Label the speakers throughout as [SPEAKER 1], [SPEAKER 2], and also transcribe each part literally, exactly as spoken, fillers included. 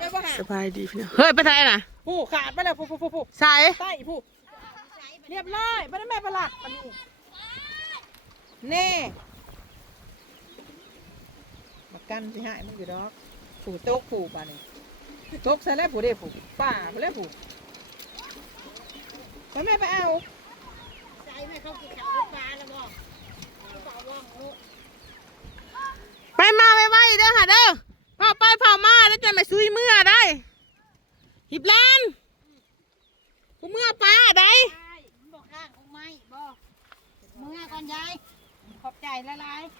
[SPEAKER 1] สบายดีพี่น้องเฮ้ยไปไทยน่ะ
[SPEAKER 2] ผู้ขาดไปแล้วผู้ผู้ผู้ผู้
[SPEAKER 1] ใส่
[SPEAKER 2] ใส่ผู้เรียบร้อยไม่ได้แม่ประหลัดมันนี่มากันสิหายมันอยู่ดอกผู้โต๊ะผู้ป่านี่โต๊ะใส่แล้วผู้เด้ผู้ป่าไปแล้วผู้ไปแม่ไปเอา
[SPEAKER 3] ใส่แม่เขากินข้าวด้วยปลาแล้วบ่เปล่าว่างลูก
[SPEAKER 1] ไปมาไปไว้เด้อค่ะเด้อพาไปพามาแล้วจะไม่ซุยเมื่อได้หิบลานกูเมื่อป้าได้
[SPEAKER 3] บอกข้างคงไม่บ่เมื่อก่อนยายขอบใจละลาย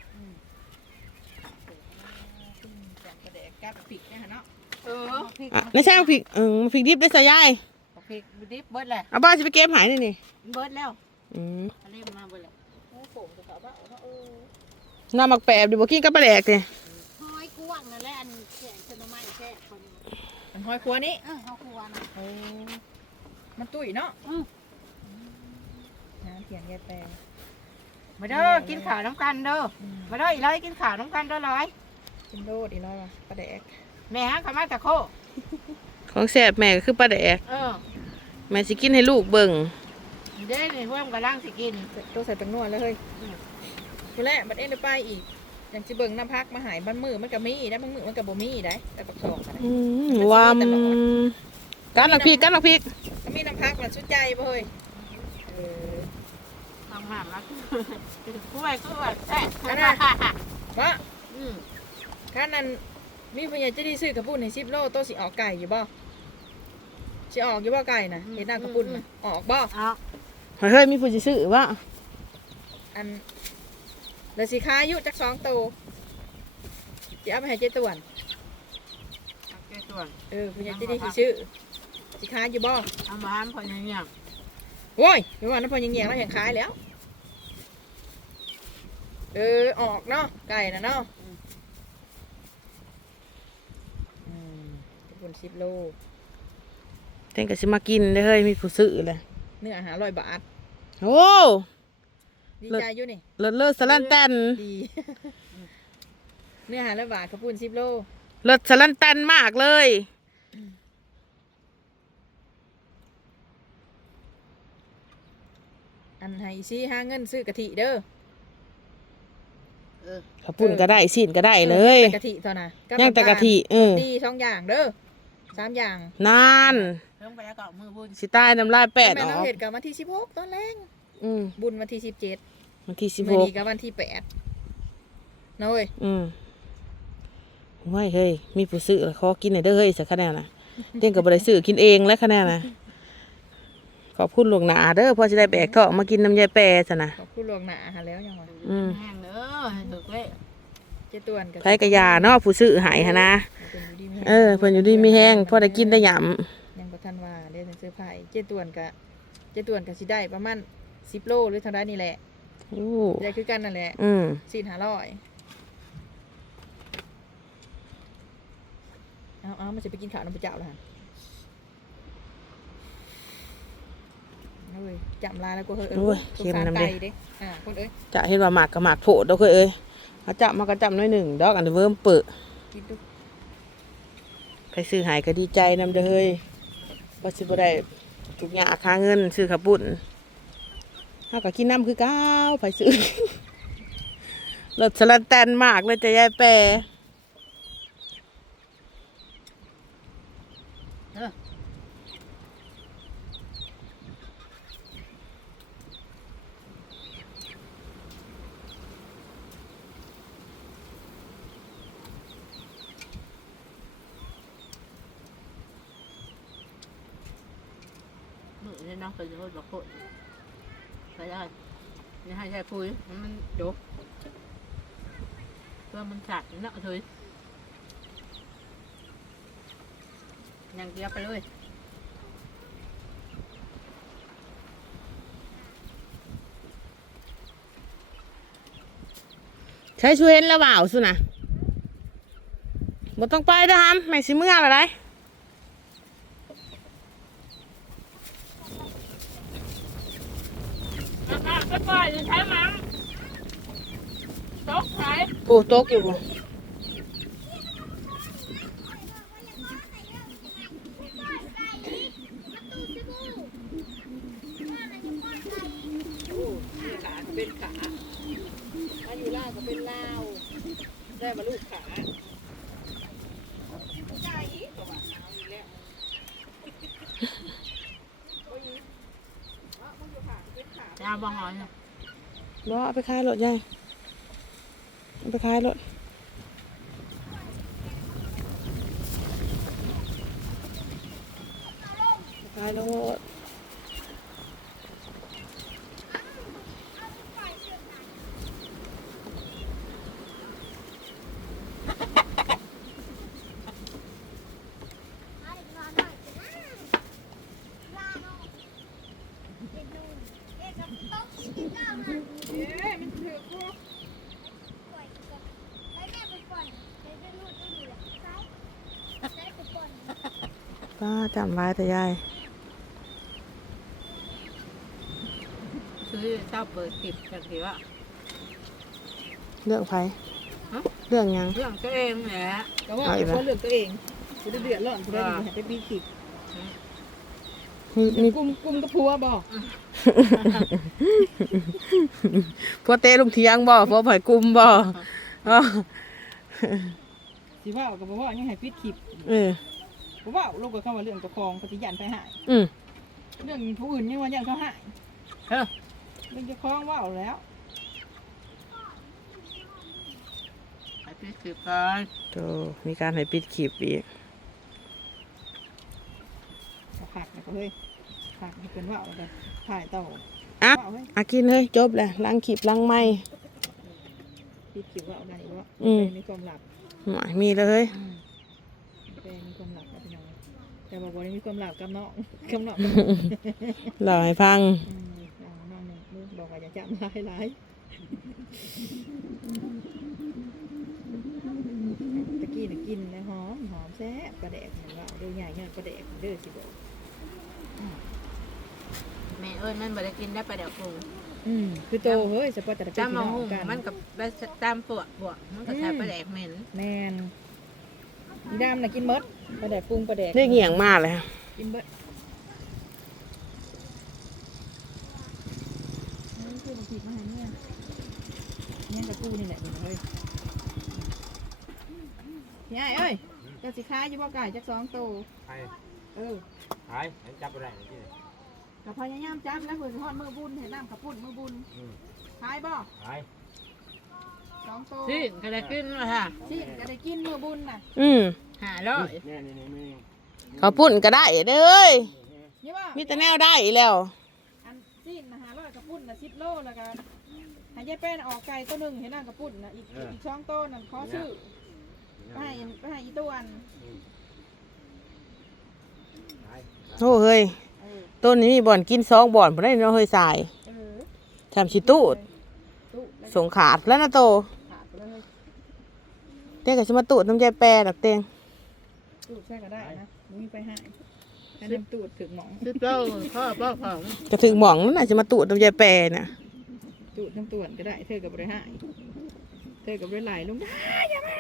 [SPEAKER 2] จับกระเดกกับผิกนะฮะเนาะเออ
[SPEAKER 1] ในแช่ผิกเออผิกดิบได้ใส่ยาย
[SPEAKER 2] ผิกดิบเบิร์ดเลย
[SPEAKER 1] เอาบ้านจะไปเก็บหายนี่นี่
[SPEAKER 2] เบิร์ดแล้ว
[SPEAKER 1] อืม
[SPEAKER 3] เล่มมาเบิร์ดเลย
[SPEAKER 2] โอ้โหจะเขาบ้าเออ
[SPEAKER 1] น้ำหมักแปบดิบกินกับปลาแดกเลย
[SPEAKER 3] ห้อยกว้างนั่นแหละอันแฉะชนไม้แฉะคน
[SPEAKER 2] มันห้อยครัวนี้
[SPEAKER 3] เออเขาครัวนะ
[SPEAKER 2] เออมันตุ้ยเนาะ
[SPEAKER 3] อืม
[SPEAKER 2] น้ำเขียนแย่แปลง
[SPEAKER 3] มาเด้อกินข้าวน้ำกันเด้อมาเด้ออีร้อยกินข้าวน้ำกันเด้อร้อย
[SPEAKER 2] กินโดดอีร้อยวะปลาแดก
[SPEAKER 3] แม่ฮะขม่าตะโค
[SPEAKER 1] ของแซ่บแม่ก็คือปลาแดก
[SPEAKER 3] เออ
[SPEAKER 1] แม่สิกินให้ลูกเบิ่ง
[SPEAKER 3] เด้นี่เพิ่มกระลังสิกิน
[SPEAKER 2] ตัวใส่ตังนวดแล้วเฮ้ยคือแรกบัดเอ็นไปอีกอย่างจิเบิ่งน้ำพักมาหายบ้านมือมันกับมีได้บ้านมือมันกับบ่มีได้แต่ปักสองกัน
[SPEAKER 1] วามกันหลักพีกันหลักพี
[SPEAKER 2] ก็มีน้ำพักมันชุดใจบ่เฮ้ยเออ
[SPEAKER 3] ทำหามแล้วกล้วยกล้วยแซ่บ
[SPEAKER 2] วะข้านั้นมีพยานจะได้ซื้อกระปุ้นในสิบโลโตสิออกไก่อยู่บ่สิออกอยู่บ่ไก่นะเห็นหน้ากระปุ้นออกบ่
[SPEAKER 1] เฮ้ยมีผู้จะซื้อวะ
[SPEAKER 2] อันแล้วสิค้ายุจักสองตัวจะเอาไปให้เจ๊ต่วน
[SPEAKER 3] เจ๊ต่วน
[SPEAKER 2] เออพยานจะได้ซื้อสิค้าอยู่บ่
[SPEAKER 3] เอามาพอยังเงียบ
[SPEAKER 2] โว้ยไม่ว่าน้ำพอยังเงียบแล้วยังขายแล้วเออออกเนาะไก่นะเนาะกระปุ้นสิบโล
[SPEAKER 1] เต้นก็สิมากินได้เฮ้ยมีผู้ซื้อเลย
[SPEAKER 2] เนื้ออาหารร้อยบาท
[SPEAKER 1] โอ้
[SPEAKER 2] ดีใจอยู่นี่
[SPEAKER 1] เลิศเลิศสลันแตน
[SPEAKER 2] ดีเนื้ออาหารร้อยบาทกระปุ้นสิบโล
[SPEAKER 1] เลิศสลันแตนมากเลย
[SPEAKER 2] อันให้ซี่ห้าเงินซื้อกะทิเด้อ
[SPEAKER 1] ข้าวปุ้นก็ได้สินก็ได้เลย
[SPEAKER 2] กะทิเท่านั้น
[SPEAKER 1] ย่างแต่กะทิเออ
[SPEAKER 2] ดีสองอย่างเด้อสามอย่าง
[SPEAKER 1] นาน
[SPEAKER 3] เพิ่มไปแล้วก็มือบุญ
[SPEAKER 1] สิใต้น้ำลายแปด
[SPEAKER 2] อ๋อแม่น้องเห็ดกับวันที่สิบหกตอนแรกบุญวันที่สิบเจ็ด
[SPEAKER 1] วันที่สิบหก
[SPEAKER 2] กับวันที่แปดน้อย
[SPEAKER 1] อืมว้ายเฮ้ยมีผู้ซื้อขอกินหน่อยเด้อเฮ้ยสักคะแนนนะเต้นกับบริซื้อกินเองแล้วคะแนนนะขอบคุณหลวงหนาเด้อพอจะได้แบกเถาะมากินน้ำยายแปรซะนะ
[SPEAKER 2] ขอบคุณหลวงหนาหาแล้วยังไง
[SPEAKER 3] อืมแห้งเด้อถูกเลย
[SPEAKER 2] เจตวน
[SPEAKER 1] ไผกระยาเนาะผู้ซื้อหายฮะนะเออเพิ่นอยู่ดีมีแห้งพอได้กินได้หย
[SPEAKER 2] ำยังบ่ทันว่าได้ซื้อไผ่เจตวนกะเจตวนกะสิได้ประมาณสิบโลหรือทางด้านนี้แหละ
[SPEAKER 1] โอ้
[SPEAKER 2] ได้คือกันนั่นแหละ
[SPEAKER 1] อืม
[SPEAKER 2] สี่ห้าร้อยเอาเอามันจะไปกินข้าวน้ำปลาเจ้าแล้วฮะเฮ้ยจำลาแล้วก็เฮ้ยเอ้ย
[SPEAKER 1] เค็มน้ำเด้
[SPEAKER 2] อ่าคนเอ้ย
[SPEAKER 1] จะเห็นว่าหมากกับหมากโผล่ดอกเอ้ยมาจับมากระจับน้อยหนึ่งดอกอันเวิร์มเปิดใครซื้อหายก็ดีใจนำเด้อเฮ้ยว่าสิบ่ได้ทุกอย่างค่าเงินซื้อข้าวปุ้นเอากับกินน้ำคือก้าวไปซื้อรสสลัดแตนมากเลยจะยายแปร
[SPEAKER 3] นี่น้องเคยพูดบอกพูดไปได้นี่ให้ใช้คุยมันดุเพื่อมันจัดเนาะเลยยังเกียบไปเลย
[SPEAKER 1] ใช้ช่วยเห็นแล้วเปล่าสุนะบ่ต้องไปนะฮะไม่สิเมื่ออะไร
[SPEAKER 3] ไปปล่อยใช้มั้งโต๊ะไหน
[SPEAKER 1] ปูโต๊ะอยู่บ่
[SPEAKER 2] มาลูกขาใจตัวว่าเอาอีกแล้วโอ้ยว่ามึงอยู่ขาเป็นขา
[SPEAKER 3] จะเอาบ่หอยน่ะ
[SPEAKER 1] บ่เอาไปขายรถยายเอาไปขายรถขายรถ
[SPEAKER 2] เย้มันถือกู
[SPEAKER 1] ป้าจำไว้แต่ยาย
[SPEAKER 3] ซื้อเจ้าเปิดคลิปกันทีว่า
[SPEAKER 1] เรื่องไผ
[SPEAKER 3] ฮะ
[SPEAKER 1] เรื่องหยัง
[SPEAKER 3] เรื่องตัวเองแหละ
[SPEAKER 2] ก็ว่าเป็นคนเลือกตัวเองกูได้เดือดร้อนกูได้ดีให้ไปปีกิก
[SPEAKER 1] มีมี
[SPEAKER 2] กุมกุมกับผัวบ่
[SPEAKER 1] พวกเต้ลุงเทียงบ่พวกไผ่กุมบ่อ๋อ
[SPEAKER 2] สิว่ากับว่ายังให้ปิดคลิป
[SPEAKER 1] เออ
[SPEAKER 2] กูว่าลูกก็เข้ามาเรื่องตะคองปฏิญาณไปหาย
[SPEAKER 1] อืม
[SPEAKER 2] เรื่องผู้อื่นยังว่ายันเขาหาย
[SPEAKER 3] เฮ้ย
[SPEAKER 2] เรื่องจะคล้องว่าแล้ว
[SPEAKER 3] ไปปิดคลิปก่อน
[SPEAKER 1] โตมีการให้ปิดคลิปอีก
[SPEAKER 2] ผักนะก็เฮ้ยผักให้เป็นว่าเลยถ่ายต่อ
[SPEAKER 1] อ่ะ
[SPEAKER 2] ว่าเฮ้ย
[SPEAKER 1] อากินเฮ้ยจบแล้วล้างคลิปล้างไม้
[SPEAKER 2] ปิดคลิปว่าอะไรวะ
[SPEAKER 1] อืม
[SPEAKER 2] มีความหลับ
[SPEAKER 1] หมายมีเลยเฮ้ย
[SPEAKER 2] แต่มีความหลับกับพี่น้องแต่บอกว่ามีความหลับกับน้องกับน้อง
[SPEAKER 1] เล่าให้ฟัง
[SPEAKER 2] อืมเอาน้องหนึ่งลูกบอกว่าอย่าจับร้ายร้ายตะกี้น่ะกินนะหอมหอมแซ่บปลาแดกเหมือนว่าเดือใหญ่เงี้ยปลาแดกเด้อสิบอก
[SPEAKER 3] แม่เอ้ยมันบ่ได้กินได้ไปเดี๋ยวปรุง
[SPEAKER 2] อืมคือโตเฮ้ยสปอร์ตแต่ละ
[SPEAKER 3] จ้า
[SPEAKER 2] พี่
[SPEAKER 3] มา
[SPEAKER 2] น้อง
[SPEAKER 3] หุ่ง
[SPEAKER 2] กัน
[SPEAKER 3] มันกับตามปวดบวกมันก็ใส่ปลาแดกเหม็น
[SPEAKER 2] แมนอีดำน่ะกินมดปลาแดกปรุงปลาแดก
[SPEAKER 1] ได้เหี่ยงมากเลย
[SPEAKER 2] กินเบิดนี่คือบางทีมาหาเนี่ยเนี่ยกับกูนี่แหละนี่เฮ้ยพี่ไอ้เอ้ยจะสิค้ายอยู่บ่ไก่จักสองโต
[SPEAKER 4] ไป
[SPEAKER 2] เออ
[SPEAKER 4] ไปเห็นจับอะไรนี่
[SPEAKER 2] กับพยายามจับแล้วเพื่อทอดมือบุญเห็นน้ำกับปุ่นมือบุญ
[SPEAKER 4] อืม
[SPEAKER 2] ขายบ่
[SPEAKER 4] ไป
[SPEAKER 2] สองโต
[SPEAKER 3] ที่ก็ได้กินมาค่ะ
[SPEAKER 2] ที่ก็ได้กินมือบุญน่ะ
[SPEAKER 1] อืม
[SPEAKER 3] หาร้อย
[SPEAKER 4] นี่นี่นี่นี่
[SPEAKER 1] เขาปุ่นก็ได้เด้อ
[SPEAKER 2] นี่ว่า
[SPEAKER 1] มีแต่แนวได้อีกแล้ว
[SPEAKER 2] อันซีนนะฮะร้อยกับปุ่นนะสิบโลแล้วกันหายายแป้นออกไก่ตัวหนึ่งเห็นน้ำกับปุ่นนะอีกอีกช่องโตนั่นขอชื่อไปให้ไปให้อีตัวอัน
[SPEAKER 4] ไป
[SPEAKER 1] โอ้เฮ้ย
[SPEAKER 2] เออ
[SPEAKER 1] ต้นนี้มีบ่อนกินสองบ่อนบ่ได้เนาะเฮ้ยสาย
[SPEAKER 2] เออ
[SPEAKER 1] ทำชิตูด
[SPEAKER 2] ตู้แล้ว
[SPEAKER 1] ส่งขาดแล้วนะโต
[SPEAKER 2] ขาดไปเลย
[SPEAKER 1] เต้งกับชิมาตูดน้ำใจแปรดักเต้ง
[SPEAKER 2] ตู้ใช่ก็ได้นะมึงมีไปให้อันนั้นตูดถึงหมอง
[SPEAKER 3] สิบโลพ่อพ่อของ
[SPEAKER 1] จะถึงหม่องนั่นน่ะชิมาตูดน้ำใจแปรน่ะ
[SPEAKER 2] ตูดน้ำตูดก็ได้เธอกับบริหารเธอกับบริไหลลงได้อย่ามา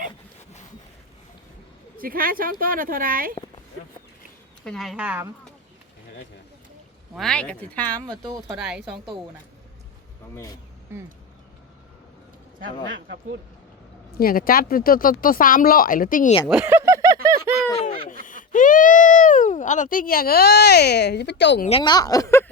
[SPEAKER 2] สิค้ายช่องโตน่ะเท่าไร
[SPEAKER 3] เป็นไห้ถาม
[SPEAKER 4] ได้เถอะ
[SPEAKER 2] ว้ายกับสิถามว่าตู้เท่าไรสองตู้น่ะ
[SPEAKER 4] น้องเมย์
[SPEAKER 2] อืม
[SPEAKER 3] จับน้ำกับพูด
[SPEAKER 1] เนี่ยก็จัดตัวตัวตัวสามร้อยหรือติ้งเหี่ยงเว้ย เอาตัวติ้งเหี่ยงเอ้ยจะไปจ่งยังเนาะ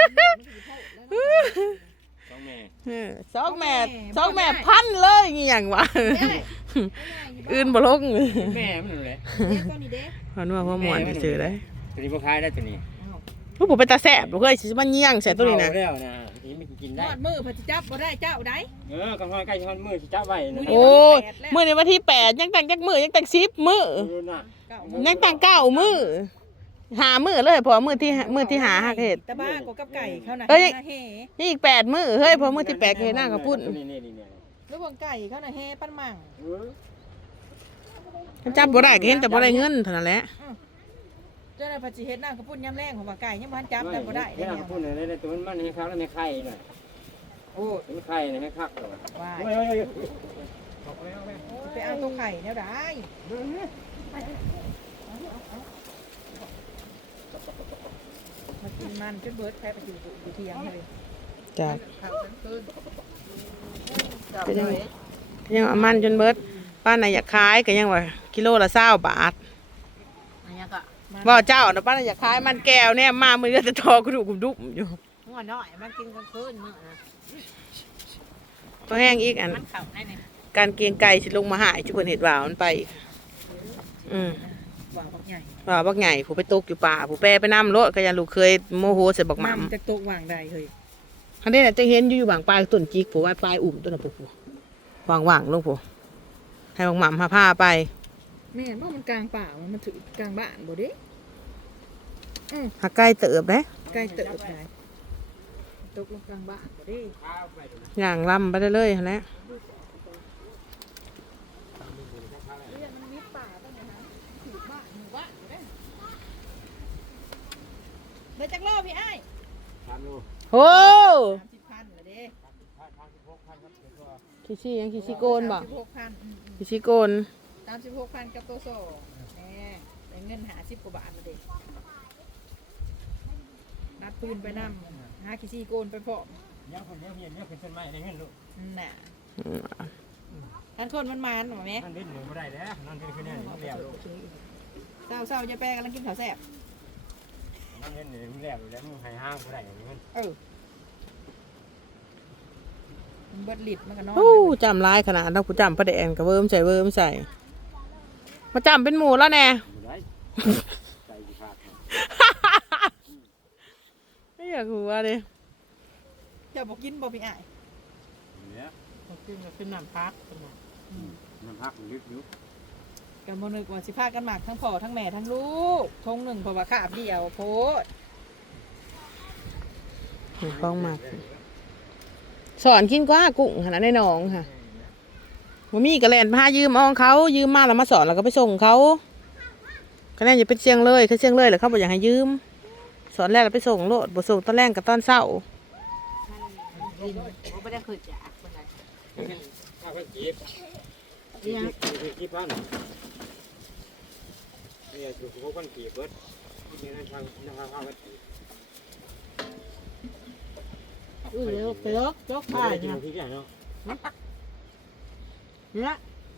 [SPEAKER 4] น้องเมย์
[SPEAKER 1] เออสองแม่สองแม่พันเลยเหี่ยงวะ
[SPEAKER 2] เด้
[SPEAKER 1] อื่นบ่ลง
[SPEAKER 4] แม่มันเลย
[SPEAKER 2] เด็กตัวนี้เด้
[SPEAKER 1] พอนว่าพ่อหมวนซื้อได้
[SPEAKER 4] ตัวนี้พวกคายได้ตัวนี้
[SPEAKER 1] ผู้ผมไปตาแสบลูกเอ้ยสิมันเหี่ยงใส่ตัวนี้นะ
[SPEAKER 4] เแล้วนะนี่มันกิน
[SPEAKER 2] ท
[SPEAKER 4] ได้
[SPEAKER 2] อดมือพอจะจับบ่ได้เจ้าได้
[SPEAKER 4] เออกำลังใกล้ช้อนมือจับไว้นะ
[SPEAKER 1] โอ้ยมื้อในวันที่แปดยังแต่งจักมื้อยังแต่งสิบมื้อ
[SPEAKER 4] ดูน่ะ
[SPEAKER 2] เก้า
[SPEAKER 1] ยังแต่งเก้ามื้อหามื้อเลยเพอมื้อที่มื้อที่หาหักเห็ด
[SPEAKER 2] ตะบ้ากับกับไก่เขาน่ะ
[SPEAKER 1] เอ้ย
[SPEAKER 2] เฮ
[SPEAKER 1] นี่อีกแปดมื้อเฮ้ยเพอมื้อที่แปดเฮ็ดหน้ากับพุ่น
[SPEAKER 4] นี่นี่นี่นี่
[SPEAKER 2] แล้วพวกไก่เขาน่ะเฮปั้นมั่ง
[SPEAKER 4] เออ
[SPEAKER 1] จับบ่ได้ก็เห็นแต่บ่ได้เงินเท่านั้นแหละ
[SPEAKER 2] เจ้าน่ะพอสิเฮ็ดน้ำกระปุ้นยำแรงของว่าไก่ยังบ่ทันจับได้บ่ได้
[SPEAKER 4] เนี่
[SPEAKER 2] ได้
[SPEAKER 4] ย
[SPEAKER 2] แนว
[SPEAKER 4] พูดเลยได้ตัวมันให้เขาแล้วไม่ไข่หน่อยโอ้ไม่ไข่เลยไม่คักเลย
[SPEAKER 2] ว่า
[SPEAKER 4] เฮ้ยเฮ้ยเฮ้ย
[SPEAKER 2] ไปเอาตัวไข่แนวใดมากินมันจนเบิดแพ้ไปกินอยู่เที่ยงเลย
[SPEAKER 1] จ้ะ
[SPEAKER 3] ข้าวทั้งคืน
[SPEAKER 1] เป็นยังไงยังเอามันจนเบิดป้าน่ะอยากขายก็ยังว่ากิโลละเศร้าบาท
[SPEAKER 3] อันนี้ก็
[SPEAKER 1] ว่าเจ้าน่ะป้าน่ะอยากขายมันแก้วเนี่ยมามือจะทอกระดูกกระดุมอยู่
[SPEAKER 3] หัวน้อยมันกินกลางคืนมื้อนะ
[SPEAKER 1] ตัวแห้งอีกอัน
[SPEAKER 3] มันเข้าได้นี่
[SPEAKER 1] การเกรียงไก่สิลงมาหายจุคนเห็ดว่ามันไปอีกอืม
[SPEAKER 2] ว่าบักใหญ่
[SPEAKER 1] ว่าบักใหญ่ผู้ไปตกอยู่ป่าผู้แปรไปน้ำรถก็ยังลูกเคยโมโหใส่บักห
[SPEAKER 2] มัน
[SPEAKER 1] ม่ำ
[SPEAKER 2] จะตกวางใดเฮ้ย
[SPEAKER 1] อันนี้น่ะจะเห็นอยู่อยู่บางปลายต้นจิกผู้ว่าปลายอุ่มต้นน่ะผู้วางวางๆลงผู้ให้บักหม่ำพาผ้าไป
[SPEAKER 2] แม่นว่ามันกลางป่ามันมันถือกลางบ้านบ่เด้
[SPEAKER 1] หาใกล้เติบเด้
[SPEAKER 2] ใกล้เติบได้ตกลงกลางบ้านบ่เด้
[SPEAKER 1] อย่างลำไปเรื่อยๆหั่นแหละ
[SPEAKER 2] มันมีป่าตั้งแต่นั้นถือบ้านหมู่บ้านบ่เด้ไปจักรอบพี่อ้าย
[SPEAKER 4] สามโล
[SPEAKER 1] โอ้
[SPEAKER 2] สามสิบพันเลยเด้
[SPEAKER 1] ขี้ซี่ยังขี้ซี่โกนบ่
[SPEAKER 2] สามสิบหกพันอืม
[SPEAKER 1] ขี้ซี่โกน
[SPEAKER 2] ๆสามสิบหกพันกับตัวโซ่แหมได้เงินหาสิบกว่าบาทเลยเด้นัดปืนไปนำหาขี้ซี่โกนไปพร้อม
[SPEAKER 4] เดี๋ยวคนเดียวเฮียเดี๋ยวขึ้นต้นไม้ได้เงินลูก
[SPEAKER 2] น่ะท่านคนมันมันหรอแม่
[SPEAKER 4] นั่นเล่นหนูไม่ได้แล้วนั่นเล่นคือแน่นี่มันแล้วลูก
[SPEAKER 2] เศร้าเศร้าๆยายแปรกำลังกินข้าวแซ่บ
[SPEAKER 4] นั่นเล่นนี่มันแล้วอยู่แล้วมึงให้ห้างไม่ได้อย่างนี้มัน
[SPEAKER 2] เออมันเบิดลิดมันก็นอน
[SPEAKER 1] โอ้จำลายขนาดเราผู้จำประเดนกับเวิร์มใส่เวิร์มใส่มาจำเป็นหมูแล้วแน่
[SPEAKER 4] ไม่ได้ใจสิขาด
[SPEAKER 1] ไม่อยากหัวเลย
[SPEAKER 2] เจ้าบอกกินบ่พี่อ้าย
[SPEAKER 4] เนี่ย
[SPEAKER 1] ขึ้นก็ขึ้นน้ำพัก
[SPEAKER 4] มันพักมันลึกอยู่
[SPEAKER 2] กันบ่นึกว่าสิพากันหมากทั้งพ่อทั้งแม่ทั้งลูกทงหนึ่งเพราะว่าขาบเดียวโพด
[SPEAKER 1] คล้องมากสอนกินกว่ากุ้งขนาดในหนองค่ะมามีกระแลนพายืมเอาของเขายืมมาแล้วมาสอนแล้วก็ไปส่งเขาคะแนนอย่าเป็นเชียงเลยคือเชียงเลยเหรอเขาบอกอยากให้ยืม สอนแรกแล้วไปส่งโลดบ่ส่งตอนแรกกับตอนเช้า
[SPEAKER 3] ดินบ่บ่ได้ขึ้นจากคนใด
[SPEAKER 4] ข้าวจีบจีบจีบพันเนี่ยถูกพวกคนจีบเบิดนี่นั่นทางทางข้าวจีบ
[SPEAKER 1] อือเดี๋ยวไปยกยก
[SPEAKER 4] ไม่
[SPEAKER 1] ผ้า
[SPEAKER 4] ได้กิน
[SPEAKER 1] เนี่ย
[SPEAKER 4] ที่ไหนเนาะ
[SPEAKER 1] เนี่ย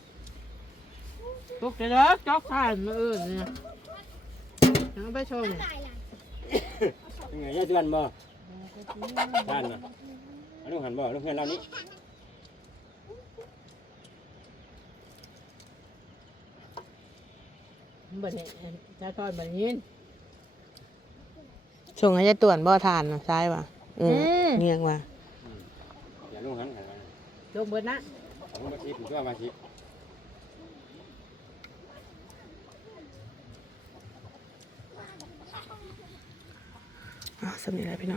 [SPEAKER 1] ยกไปยกยกผ้ามาอื่นเนี่ยยังไปชม
[SPEAKER 4] ยังไงย่าเตือนบ่บ้านน่ะอันนู้นหันบ่ลูกเพื่อนเรานี้
[SPEAKER 1] บัดนี้จะทอดบัดนี้ส่งให้ยายต่วนบ่ทานนะใช่ป่ะอืมเงียงว่ะ
[SPEAKER 4] อย่าลูกหันหัน
[SPEAKER 1] ลงเบิดนะ
[SPEAKER 4] ผมมาชิผมช่วยมาชิ
[SPEAKER 1] อ๋อสำเร็จแล้วพี่น้อง